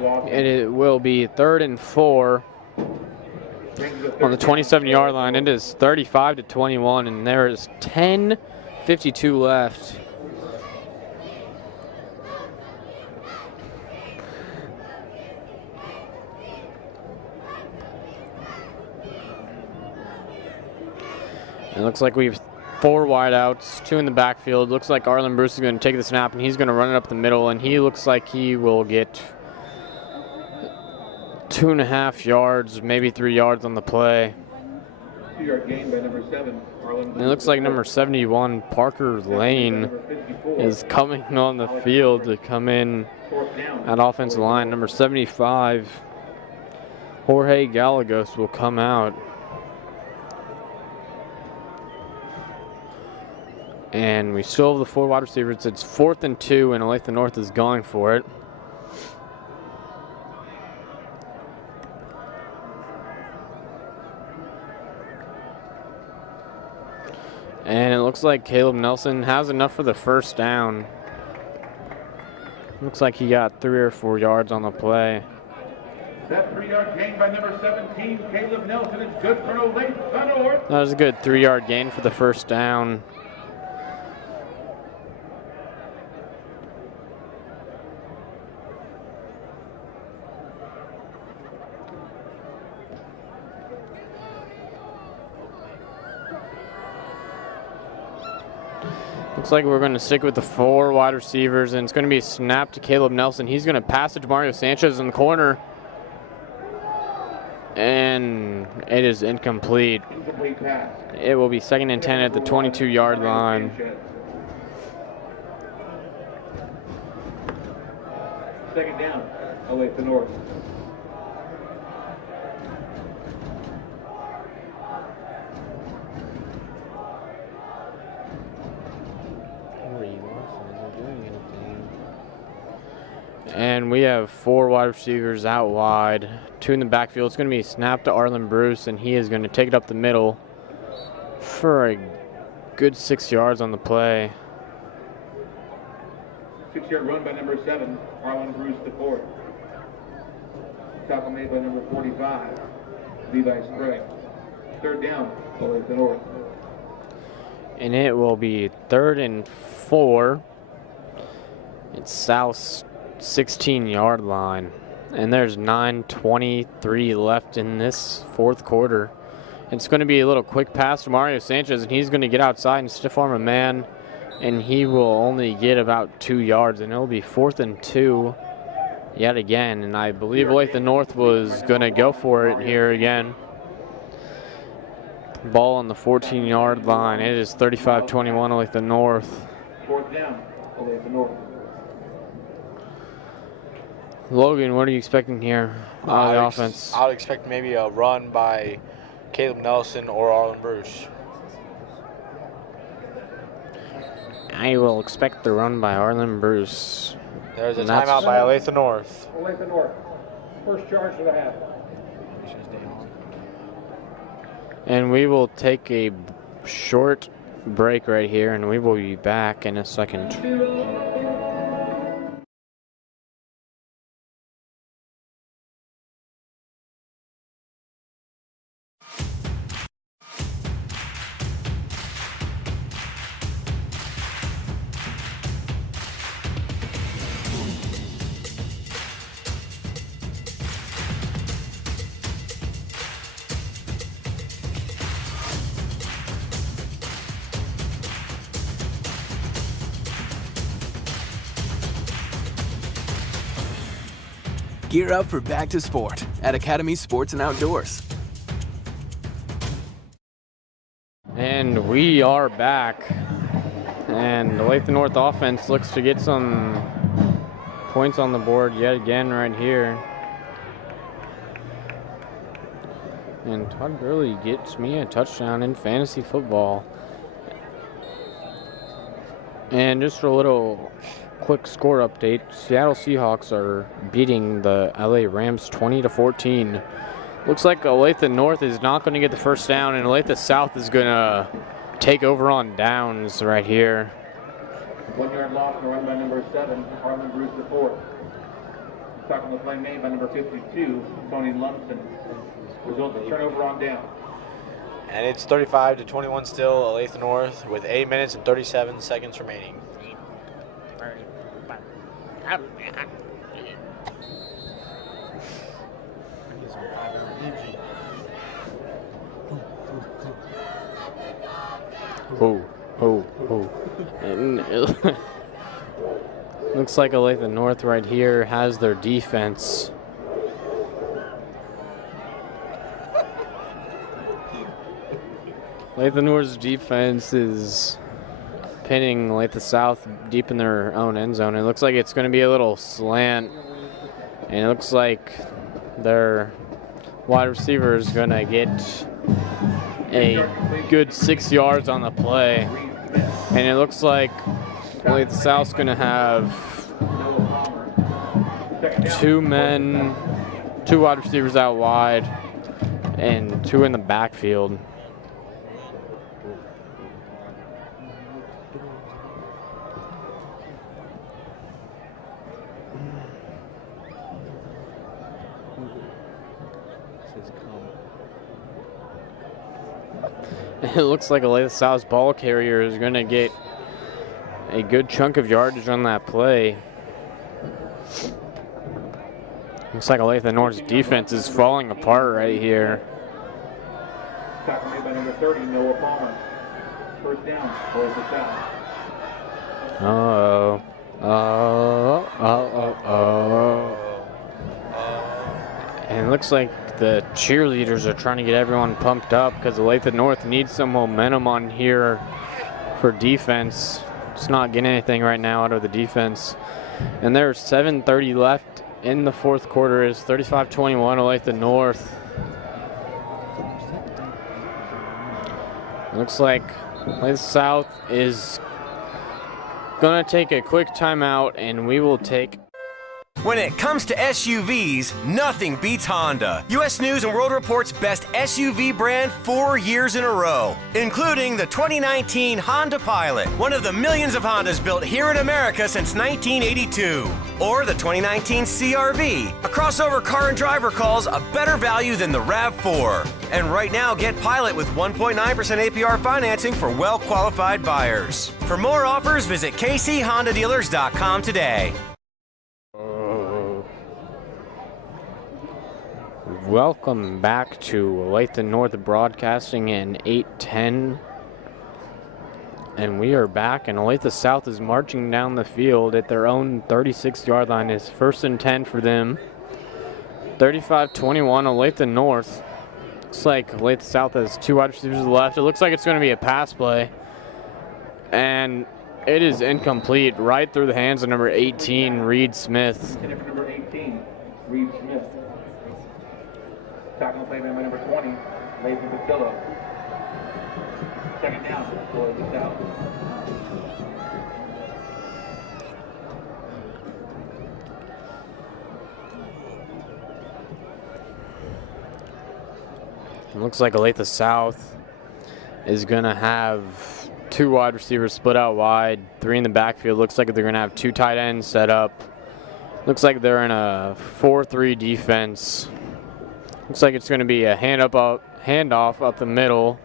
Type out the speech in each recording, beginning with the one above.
And it will be 3rd and 4 on the 27-yard line. It is 35-21, and there is 10:52 left. It looks like we have 4 wideouts, 2 in the backfield. Looks like Arlen Bruce is going to take the snap, and he's going to run it up the middle, and he looks like he will get 2.5 yards, maybe 3 yards on the play. 2-yard gain by number 7, Arlen Bruce. It looks like number 71, Parker Lane, is coming on the field to come in at offensive line. Number 75, Jorge Gallegos, will come out. And we still have the 4 wide receivers. It's 4th and 2, and Olathe North is going for it. And it looks like Caleb Nelson has enough for the first down. Looks like he got 3 or 4 yards on the play. That 3-yard gain by number 17, Caleb Nelson, is good for Olathe North. That was a good 3-yard gain for the first down. Looks like we're going to stick with the 4 wide receivers, and it's going to be a snap to Caleb Nelson. He's going to pass it to Mario Sanchez in the corner. And it is incomplete. Incomplete pass. It will be 2nd and 10 at the 22-yard line. 2nd down, Olathe North. And we have 4 wide receivers out wide, 2 in the backfield. It's going to be a snap to Arlen Bruce, and he is going to take it up the middle for a good 6 yards on the play. 6-yard run by number 7, Arlen Bruce to 4. Tackle made by number 45, Levi Sprague. 3rd down, Olathe North. And it will be 3rd and 4. It's South's 16-yard line, and there's 9:23 left in this 4th quarter. It's going to be a little quick pass to Mario Sanchez, and he's going to get outside and stiff arm a man, and he will only get about 2 yards, and it'll be 4th and 2 yet again. And I believe Olathe North was going to go for it here again. Ball on the 14-yard line. It is 35-21 Olathe North. 4th down, Olathe North. Logan, what are you expecting here on the offense? I would expect maybe a run by Caleb Nelson or Arlen Bruce. I will expect the run by Arlen Bruce. There's a timeout by Olathe North. Olathe North. First charge for the half. And we will take a short break right here, and we will be back in a second. Gear up for back to sport at Academy Sports and Outdoors. And we are back. And the Olathe North offense looks to get some points on the board yet again right here. And Todd Gurley gets me a touchdown in fantasy football. And just a little quick score update. Seattle Seahawks are beating the LA Rams 20-14. Looks like Olathe North is not going to get the first down, and Olathe South is going to take over on downs right here. 1 yard loss and a run by number 7, Arlen Bruce the 4th. Tackle on the play made by number 52, Tony Lumsden. Results of turnover on down. And it's 35-21 still, Olathe North, with 8 minutes and 37 seconds remaining. And looks like Olathe North right here has their defense. Olathe North's defense is pinning Olathe South deep in their own end zone. It looks like it's going to be a little slant, and it looks like their wide receiver is going to get a good 6 yards on the play, and it looks like Olathe South's going to have two wide receivers out wide, and two in the backfield. It looks like Olathe South's ball carrier is going to get a good chunk of yardage on that play. Looks like Olathe North's defense is falling apart right here. Tackle made by number 30, Noah Palmer. First down, Olathe South. And it looks like the cheerleaders are trying to get everyone pumped up because Olathe North needs some momentum on here for defense. It's not getting anything right now out of the defense. And there's 7:30 left in the fourth quarter. It's 35-21 Olathe North. Looks like Olathe South is going to take a quick timeout, and we will take. When it comes to SUVs, nothing beats Honda. U.S. News & World Report's best SUV brand 4 years in a row, including the 2019 Honda Pilot, one of the millions of Hondas built here in America since 1982. Or the 2019 CR-V, a crossover car and driver calls a better value than the RAV4. And right now, get Pilot with 1.9% APR financing for well-qualified buyers. For more offers, visit kchondadealers.com today. Welcome back to Olathe North Broadcasting in 8:10. And we are back, and Olathe South is marching down the field at their own 36-yard line. It's 1st and 10 for them. 35-21 Olathe North. Looks like Olathe South has two wide receivers to the left. It looks like it's going to be a pass play. And it is incomplete right through the hands of number 18, Reed Smith. Number 18, Reed Smith. Tackle play by number 20, Latham Patillo. Second down, Olathe South. It looks like Olathe South is going to have two wide receivers split out wide, three in the backfield. Looks like they're going to have two tight ends set up. Looks like they're in a 4-3 defense. Looks like it's going to be a handoff up the middle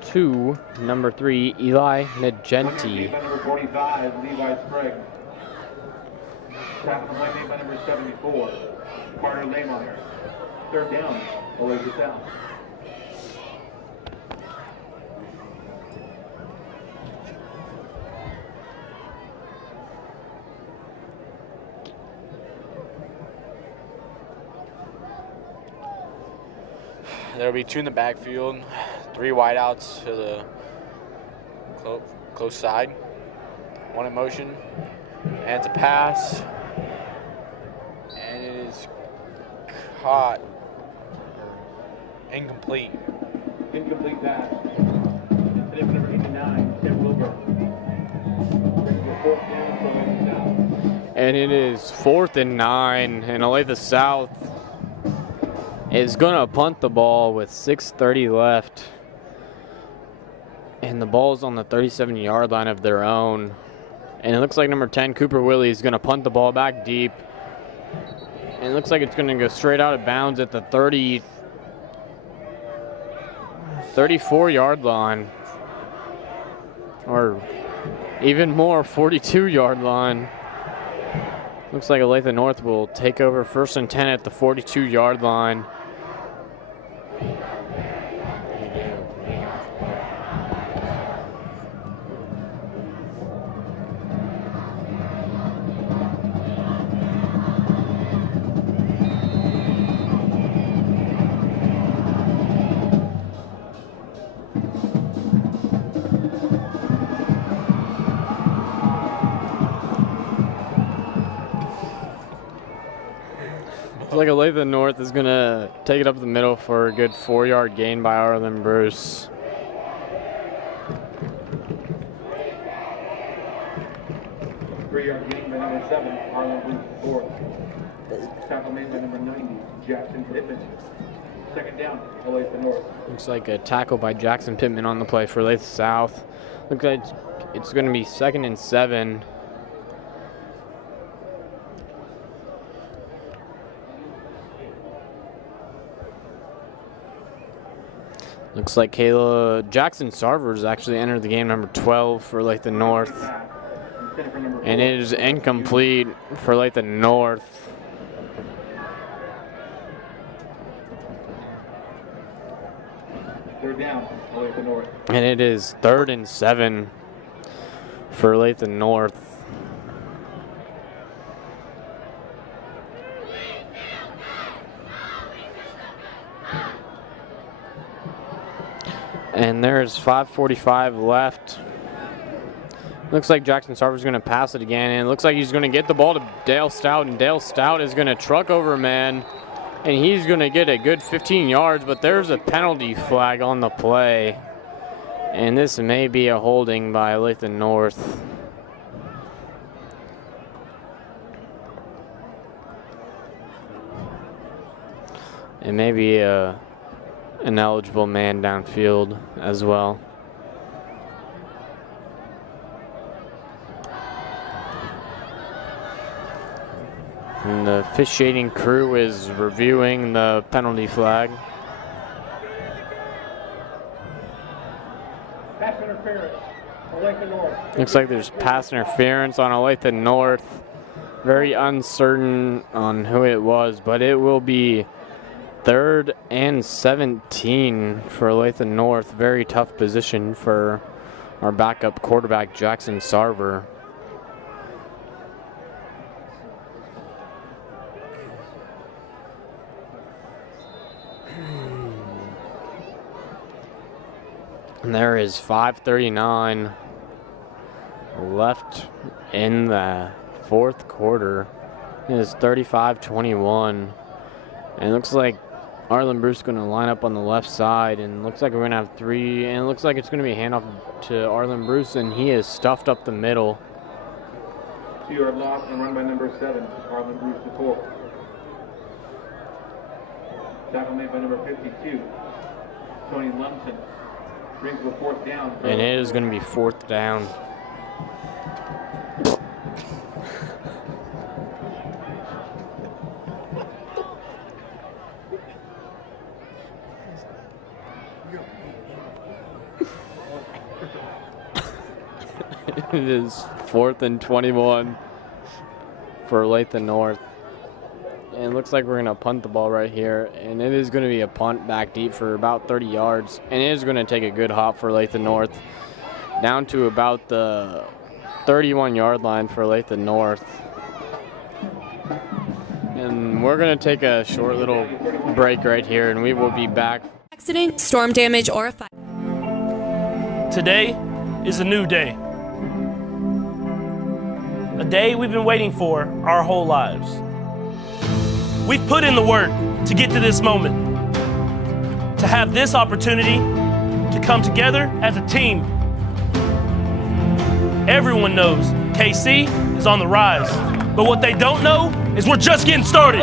to number 3, Eli Nagenti. By number 45, Levi Sprague. Tackle play made by number 74, Carter Lehmeyer. Third down, Olathe South. There'll be two in the backfield, three wideouts to the close side. One in motion, and it's a pass, and it is caught. Incomplete. Incomplete pass. Instead number 89, Tim Wilbur. Fourth down for Olathe South. And it is 4th and 9, and Olathe South is going to punt the ball with 6:30 left. And the ball is on the 37-yard line of their own. And it looks like number 10, Cooper Willie, is going to punt the ball back deep. and it looks like it's going to go straight out of bounds at the 34-yard line, or even more, 42-yard line. Looks like Olathe North will take over 1st and 10 at the 42-yard line. Looks like Olathe North is going to take it up the middle for a good 4-yard gain by Arlen Bruce. Three-yard gain by number 7, Arlen Bruce, fourth. Tackle made by number 90, Jackson Pittman. Second down, Olathe North. Looks like a tackle by Jackson Pittman on the play for Olathe South. Looks like it's going to be 2nd and 7. Looks like Jackson Sarvers actually entered the game, number 12 for Olathe North. And it is incomplete for Olathe North. Third down, Olathe North. And it is 3rd and 7 for Olathe North. And there's 5:45 left. Looks like Jackson Sarver's going to pass it again, and it looks like he's going to get the ball to Dale Stout, and Dale Stout is going to truck over a man, and he's going to get a good 15 yards, but there's a penalty flag on the play, and this may be a holding by Olathe North. It may be an eligible man downfield as well. And the officiating crew is reviewing the penalty flag. Pass interference, Olathe North. Looks like there's pass interference on Olathe North. Very uncertain on who it was, but it will be 3rd and 17 for Olathe North. Very tough position for our backup quarterback, Jackson Sarver. And there is 5:39 left in the 4th quarter. It is 35-21. And it looks like Arlen Bruce is going to line up on the left side, and looks like we're going to have 3, and it looks like it's going to be a handoff to Arlen Bruce, and he is stuffed up the middle. 2-yard loss and run by number 7, Arlen Bruce to 4. Tackle made by number 52, Tony Lumsden. Brings the 4th down. And it is going to be 4th down. It is 4th and 21 for Olathe North. And it looks like we're going to punt the ball right here. And it is going to be a punt back deep for about 30 yards. And it is going to take a good hop for Olathe North. Down to about the 31-yard line for Olathe North. And we're going to take a short little break right here, and we will be back. Accident, storm damage, or a fire. Today is a new day. A day we've been waiting for our whole lives. We've put in the work to get to this moment, to have this opportunity to come together as a team. Everyone knows KC is on the rise, but what they don't know is we're just getting started.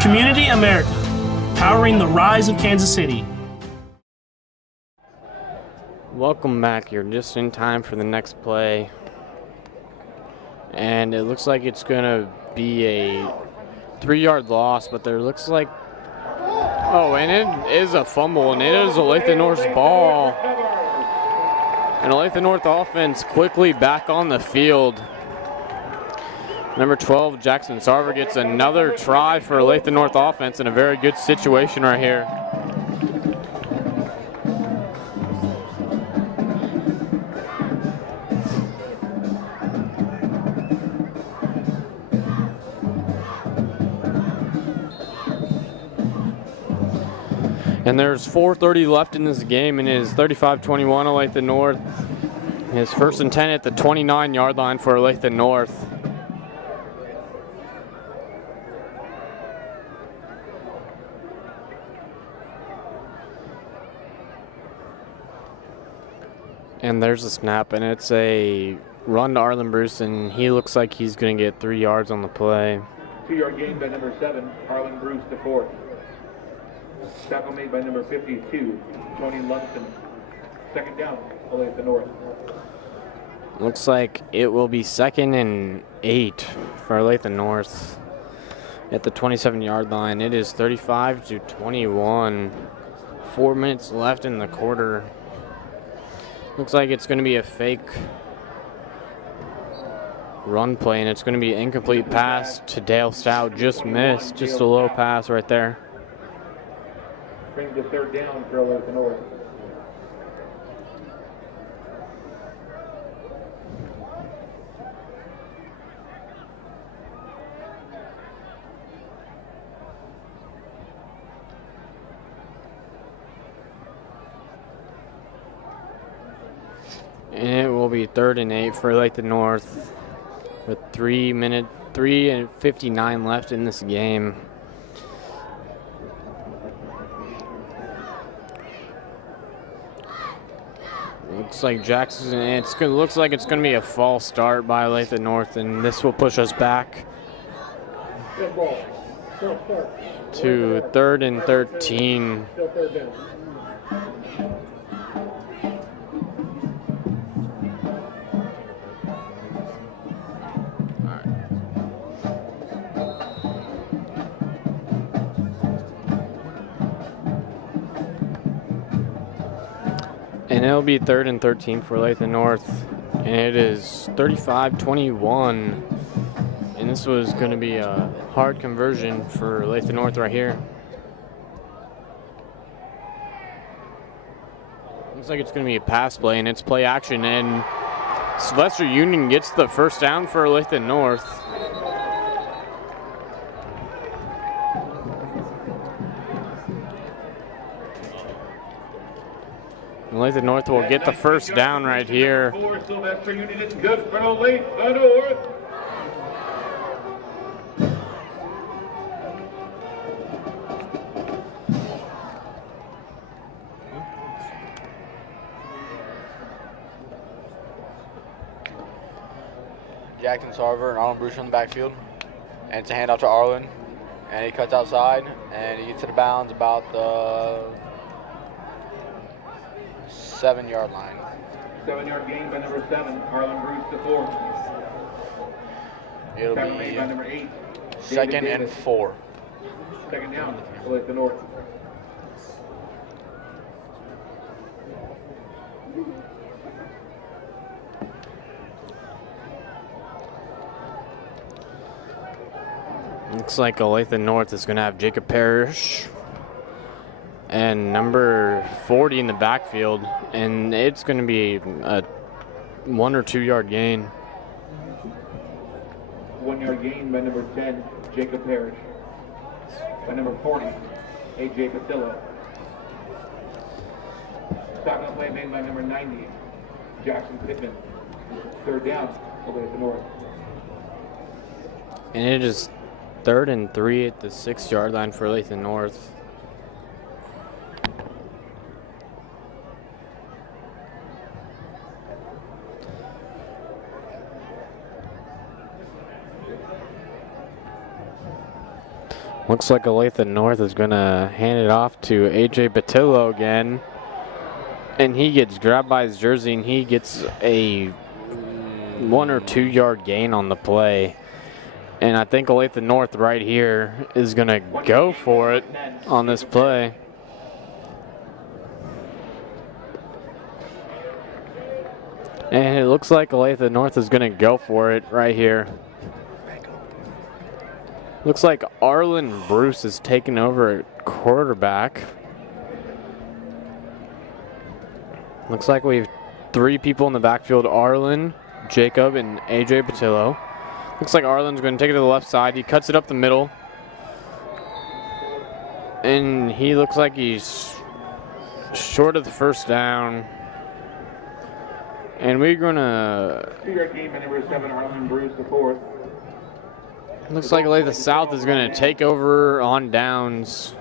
Community America, powering the rise of Kansas City. Welcome back. You're just in time for the next play. And it looks like it's going to be a 3-yard loss, but there looks like, oh, and it is a fumble, and it is Olathe North's ball. And Olathe North offense quickly back on the field. Number 12, Jackson Sarver gets another try for Olathe North offense in a very good situation right here. And there's 4:30 left in this game, and it is 35-21 Olathe North. His 1st and 10 at the 29-yard line for Olathe North. And there's a snap, and it's a run to Arlen Bruce, and he looks like he's going to get 3 yards on the play. 2-yard gain by number 7, Arlen Bruce to 4th. Tackle made by number 52, Tony Lunston. 2nd down, Olathe North. Looks like it will be 2nd and 8 for Olathe North at the 27-yard line. It is 35-21. 4 minutes left in the quarter. Looks like it's going to be a fake run play, and it's going to be an incomplete pass to Dale Stout. Just missed, just a low pass right there. Brings the 3rd down for Olathe North. And it will be 3rd and 8 for Olathe North with 3 and 59 left in this game. Looks like Jackson, looks like it's going to be a false start by Olathe North, and this will push us back to 3rd and 13. And it'll be 3rd and 13 for Olathe North. And it is 35-21. And this was going to be a hard conversion for Olathe North right here. Looks like it's going to be a pass play, and it's play action. And Sylvester Union gets the 1st down for Olathe North. Olathe North will get the 1st down right here. Sylvester Union is good for Olathe North. Jackson Sarver and Arlen Bruce on the backfield. And it's a handoff to Arlen. And he cuts outside, and he gets to the bounds about the 7-yard line. 7-yard gain by number 7, Arlen Bruce to 4th. It'll Tackle be made by number 8, 2nd and 4. 2nd down, Olathe North. Looks like Olathe North is going to have Jacob Parrish and number 40 in the backfield, and it's going to be a 1 or 2 yard gain. 1-yard gain by number 10, Jacob Parrish. By number 40, A.J. Patillo. Tackle play made by number 90, Jackson Pittman. 3rd down, Olathe North. And it is 3rd and 3 at the 6-yard line for Olathe North. Looks like Olathe North is going to hand it off to A.J. Patillo again. And he gets grabbed by his jersey, and he gets a 1 or 2 yard gain on the play. And I think Olathe North right here is going to go for it on this play. And it looks like Olathe North is going to go for it right here. Looks like Arlen Bruce is taking over at quarterback. Looks like we have 3 people in the backfield, Arlen, Jacob, and AJ Patillo. Looks like Arlen's going to take it to the left side. He cuts it up the middle. And he looks like he's short of the first down. And we're going to... 2-yard gain by number 7, Arlen Bruce, the 4th. Looks like Olathe South is going to take over on downs.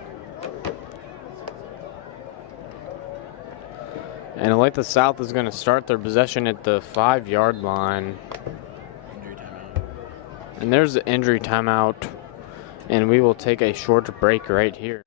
And Olathe South is going to start their possession at the 5-yard line. And there's the injury timeout. And we will take a short break right here.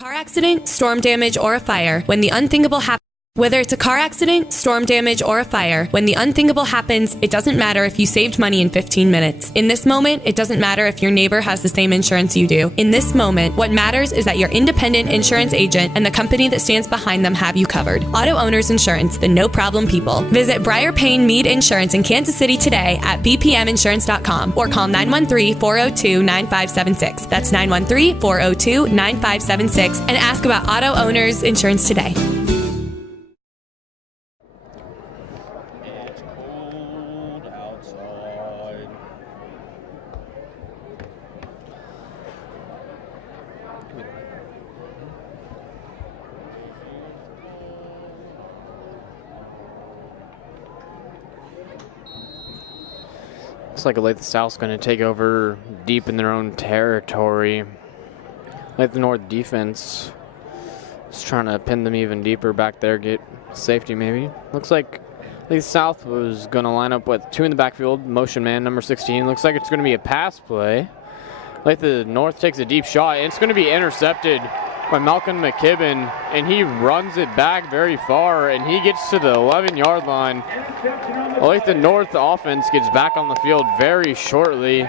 Car accident, storm damage, or a fire. When the unthinkable happens. Whether it's a car accident, storm damage, or a fire, when the unthinkable happens, it doesn't matter if you saved money in 15 minutes. In this moment, it doesn't matter if your neighbor has the same insurance you do. In this moment, what matters is that your independent insurance agent and the company that stands behind them have you covered. Auto Owners Insurance, the no-problem people. Visit Briar Payne Mead Insurance in Kansas City today at bpminsurance.com or call 913-402-9576. That's 913-402-9576 and ask about Auto Owners Insurance today. Looks like Olathe South's going to take over deep in their own territory. Olathe North defense is trying to pin them even deeper back there, get safety maybe. Looks like Olathe South was going to line up with 2 in the backfield, motion man number 16. Looks like it's going to be a pass play. Olathe North takes a deep shot, and it's going to be intercepted by Malcolm McKibben, and he runs it back very far, and he gets to the 11-yard line. Olathe North offense gets back on the field very shortly.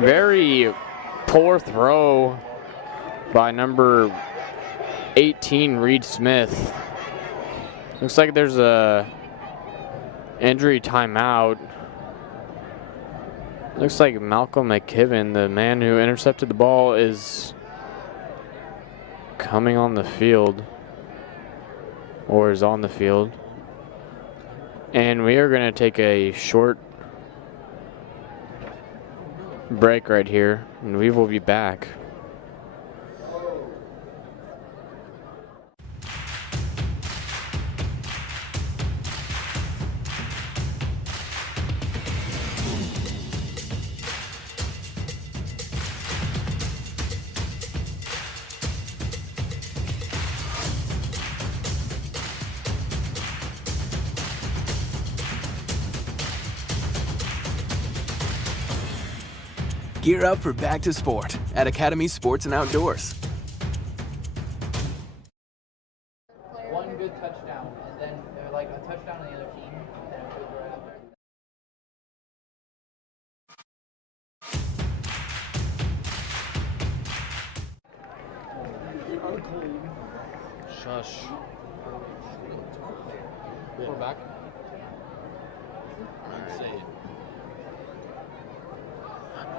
Very poor throw by number 18, Reed Smith. Looks like there's a injury timeout. Looks like Malcolm McKibben, the man who intercepted the ball, is coming on the field, or is on the field. And we are going to take a short break right here, and we will be back. Gear up for back to sport at Academy Sports and Outdoors. One good touchdown, and then like a touchdown on the other team, and then it goes right up there. Shush. We're back. Alright, say it.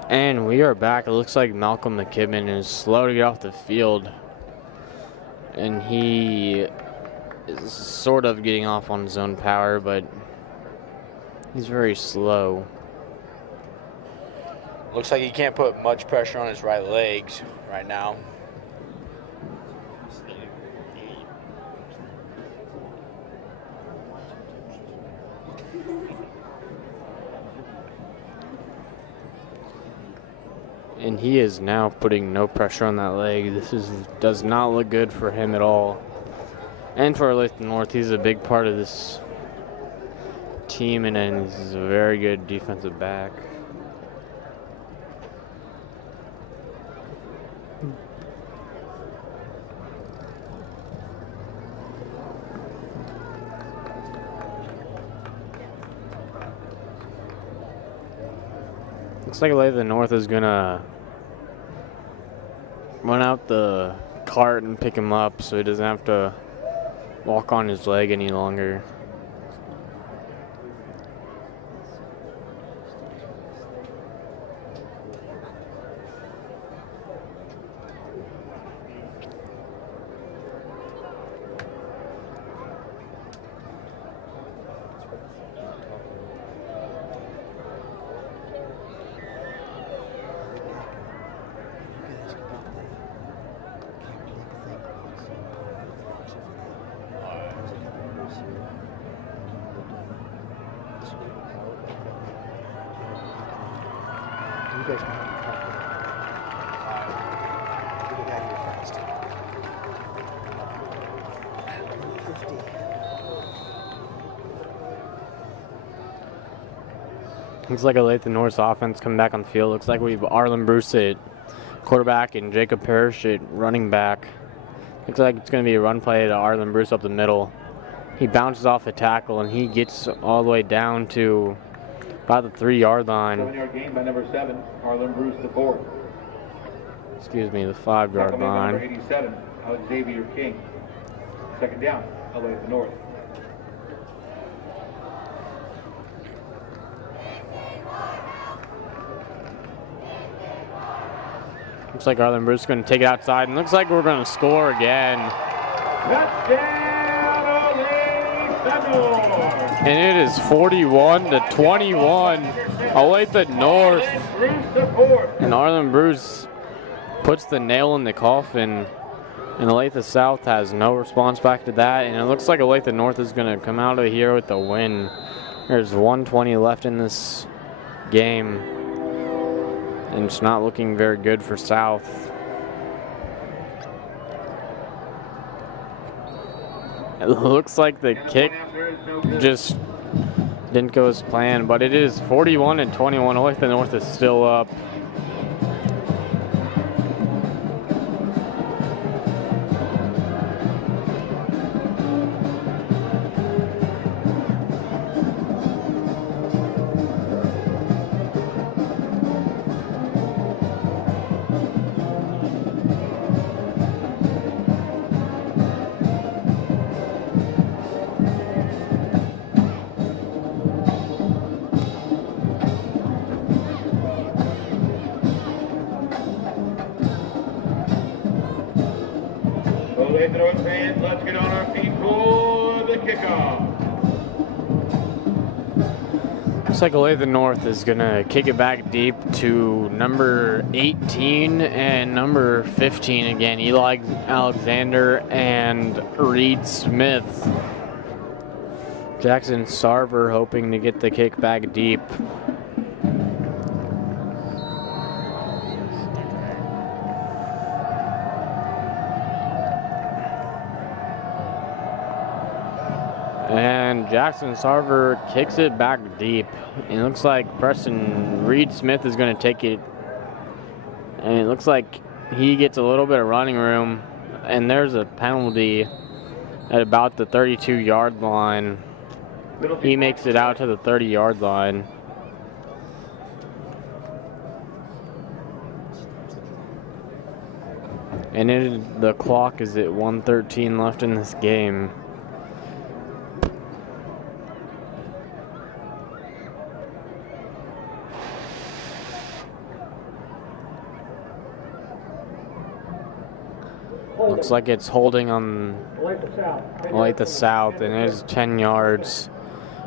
And we are back. It looks like Malcolm McKibben is slow to get off the field. And he is sort of getting off on his own power, but he's very slow. Looks like he can't put much pressure on his right legs right now. And he is now putting no pressure on that leg. Does not look good for him at all. And for Olathe North, he's a big part of this team, and he's a very good defensive back. Looks Looks like Olathe North is gonna run out the cart and pick him up so he doesn't have to walk on his leg any longer. You guys can have a talk. Get it out of here fast. 50. Looks like Olathe North's offense coming back on the field. Looks like we've Arlen Bruce at quarterback and Jacob Parrish at running back. Looks like it's going to be a run play to Arlen Bruce up the middle. He bounces off a tackle and he gets all the way down to about the 3-yard line. 7-yard gain by number 7, Arlen Bruce, the 4th. Excuse me, the 5-yard line. Number 87, Xavier King. Second down, Olathe North. Looks like Arlen Bruce is going to take it outside, and looks like we're going to score again. Touchdown, Olathe North. And it is 41-21. Olathe North. And Arlen Bruce puts the nail in the coffin. And Olathe South has no response back to that. And it looks like Olathe North is going to come out of here with the win. There's 1:20 left in this game. And it's not looking very good for South. It looks like the kick just didn't go as planned, but it is 41-21. Olathe North is still up. Olathe North fans, let's get on our feet for the kickoff. Looks like Olathe North is going to kick it back deep to number 18 and number 15 again, Eli Alexander and Reed Smith. Jackson Sarver hoping to get the kick back deep. And Jackson Sarver kicks it back deep. It looks like Preston Reed Smith is going to take it. And it looks like he gets a little bit of running room. And there's a penalty at about the 32-yard line. He makes it out to the 30-yard line. And the clock is at 1:13 left in this game. Looks like it's holding on Olathe South, and it is 10 yards.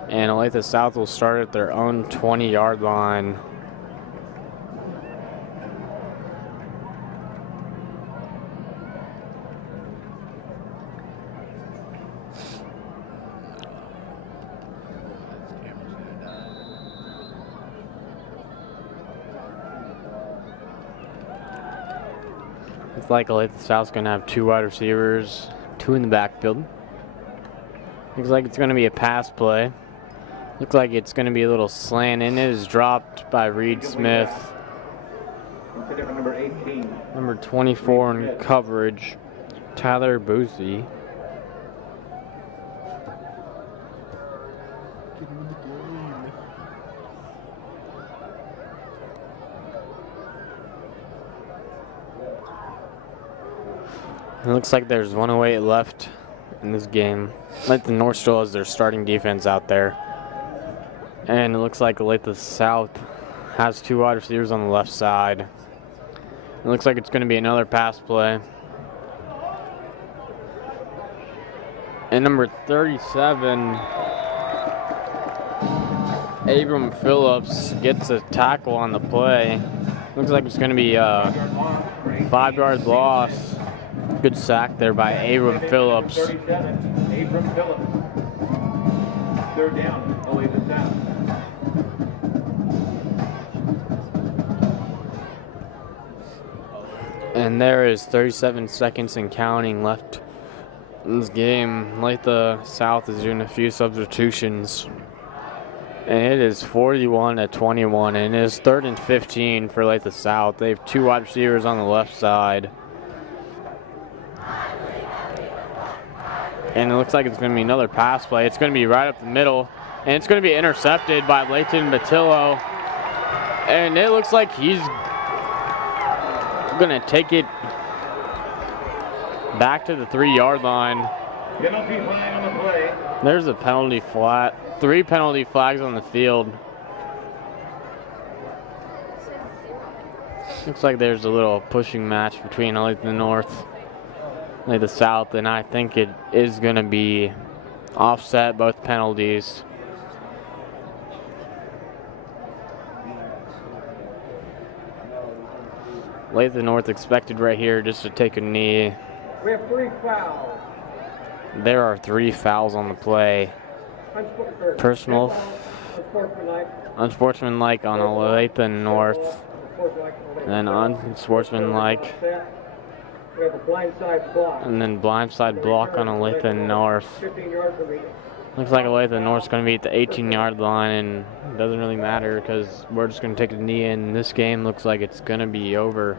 And Olathe South will start at their own 20-yard line. It's like Olathe South's going to have 2 wide receivers, 2 in the backfield. Looks like it's going to be a pass play. Looks like it's going to be a little slant, and it is dropped by Reed Smith. Number 18. Number 24 in coverage, Tyler Boosie. It looks like there's 1:08 left in this game. Olathe North still has their starting defense out there. And it looks like Olathe South has 2 wide receivers on the left side. It looks like it's going to be another pass play. And number 37, Abram Phillips gets a tackle on the play. Looks like it's going to be a 5-yard loss. Good sack there by Abram Phillips. 37, Abram Phillips. 3rd down, Olathe South. And there is 37 seconds and counting left in this game. Olathe South is doing a few substitutions. And it is 41-21, and it is 3rd and 15 for Olathe South. They have 2 wide receivers on the left side. And it looks like it's going to be another pass play. It's going to be right up the middle, and it's going to be intercepted by Leighton Batillo. And it looks like he's going to take it back to the 3-yard line. Penalty flag on the play. There's a penalty flag. 3 penalty flags on the field. Looks like there's a little pushing match between Olathe North and Olathe South, and I think it is going to be offset, both penalties. Olathe North expected right here just to take a knee. We have 3 fouls. There are 3 fouls on the play. Personal, unsportsmanlike on Olathe North, and unsportsmanlike, and then blindside block on Olathe North. Looks like Olathe North's going to be at the 18-yard line, and it doesn't really matter because we're just going to take a knee in. This game looks like it's going to be over.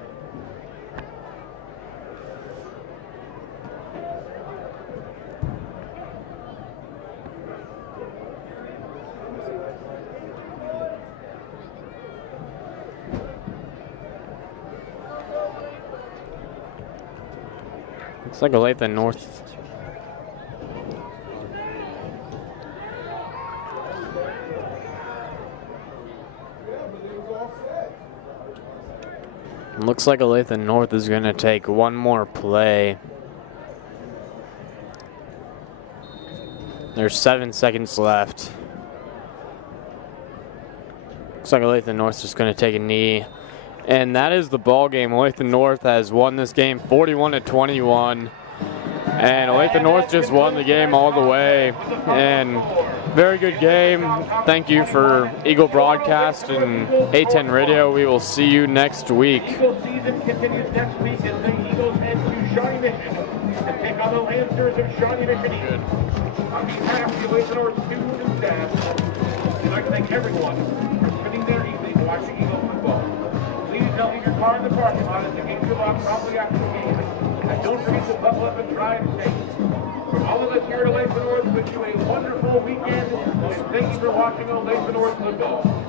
Looks like Olathe North. Looks like Olathe North is going to take one more play. There's 7 seconds left. Looks like Olathe North is just going to take a knee. And that is the ball game. Olathe North has won this game 41-21. And Olathe North just won the game all the way. And very good game. Thank you for Eagle Broadcast and A10 Radio. We will see you next week. Eagle season continues next week as the Eagles head to Shawnee Mission to take on the Lancers of Shawnee Mission. On behalf of the Olathe North students and staff, we'd like to thank everyone for spending their evening watching Eagle football. Please don't leave your car in the parking lot as the gates go off promptly after the game. And don't forget to buckle up and drive safe. From all of us here at Olathe North, wish you a wonderful weekend, and thank you for watching Olathe North football.